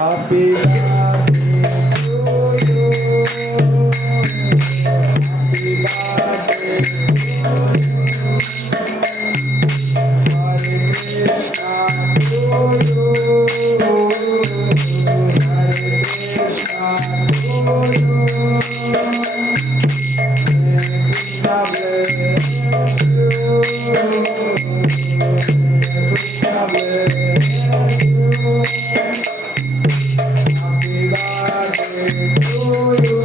Happy birthday to you. Happy birthday to you. Hare Krishna to you. Hare Krishna to you. Krishna bless you. Krishna bless you. Happy birthday to you.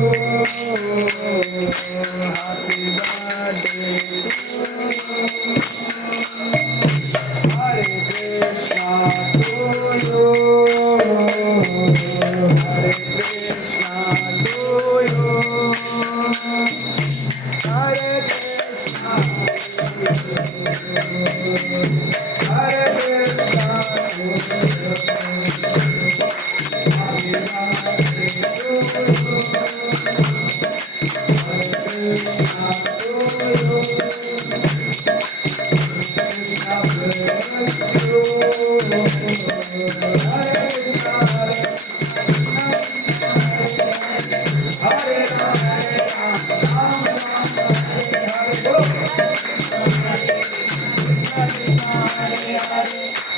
Happy birthday to you. Hare Krishna to you. Hare Krishna to you. Hare Krishna. Hare Krishna. Happy birthday to you. Hare Krishna to you. Krishna bless you. Hare Krishna. Hare Rama, Rama Rama, Hare Hare.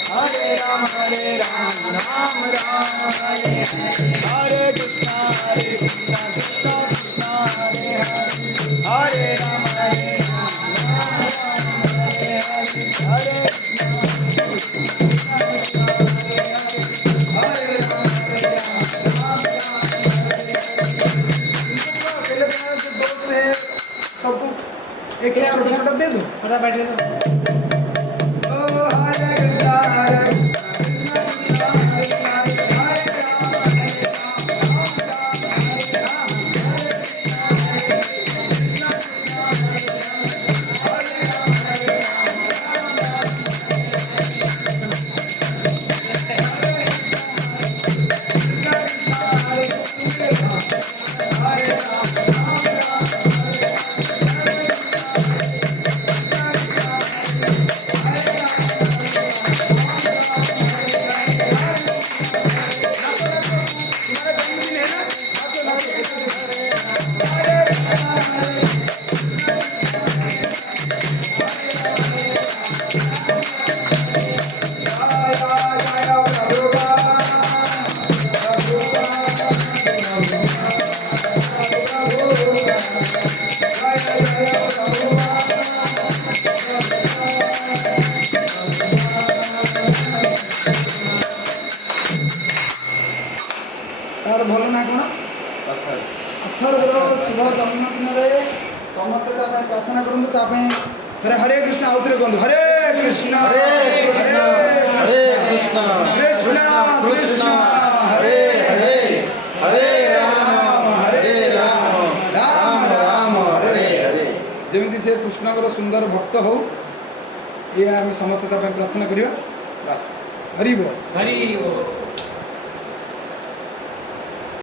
Hare Rama, Ram Ram, Hare Hare. Hare Krishna, Krishna Krishna, Hare Hare. Hare Rama, Ram Hare Hare. Hare Hare Rama, Ram जो दोस्त है सबको एक छोटा छोटा दे दो। थोड़ा बैठे दो। ओ हरे कृष्णा हरे कृष्णा कृष्णा कृष्णा हरे राम हरे राम राम राम हरे राम हरे कृष्णा कृष्णा कृष्णा हरे राम हरे राम राम राम हरे राम तार भल ना कौन अथर्वर शुभ जन्मदिन समस्त प्रार्थना करूँ हरे हरे कृष्ण आउ थे कहूँ हरे कृष्ण हरे कृष्ण हरे कृष्ण कृष्ण कृष्ण हरे हरे हरे राम राम राम हरे हरे। जमी से कृष्ण सुंदर भक्त हो ये आम समस्त प्रार्थना करिया बस हरि बोल।